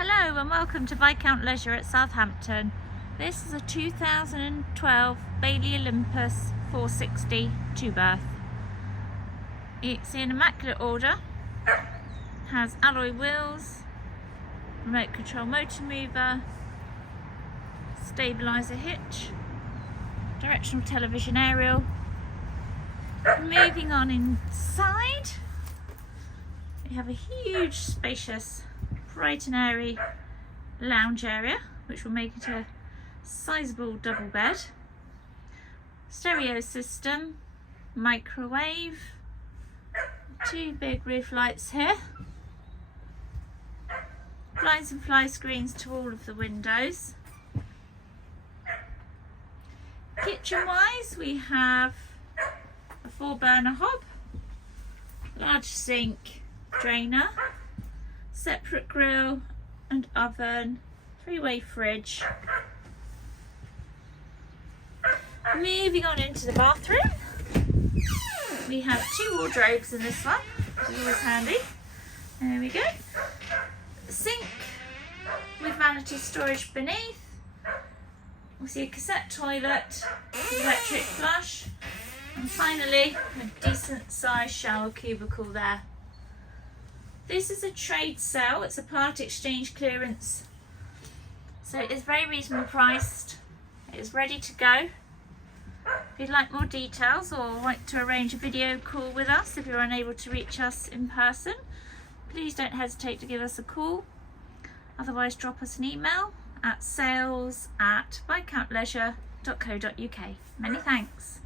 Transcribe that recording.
Hello and welcome to Viscount Leisure at Southampton. This is a 2012 Bailey Olympus 460 two-berth. It's in immaculate order, has alloy wheels, remote control motor mover, stabiliser hitch, directional television aerial. Moving on inside, we have a huge, spacious, bright and airy lounge area, which will make it a sizable double bed. Stereo system, microwave, two big roof lights here, blinds and fly screens to all of the windows. Kitchen wise, we have a 4-burner hob, large sink, drainer, separate grill and oven, 3-way fridge. Moving on into the bathroom, we have 2 wardrobes in this one, which is always handy. There we go. Sink with vanity storage beneath. We see a cassette toilet, electric flush, and finally a decent sized shower cubicle there. This is a trade sale, it's a part exchange clearance, so it is very reasonably priced. It is ready to go. If you'd like more details or want to arrange a video call with us if you're unable to reach us in person, please don't hesitate to give us a call. Otherwise, drop us an email at sales@viscountleisure.co.uk. Many thanks.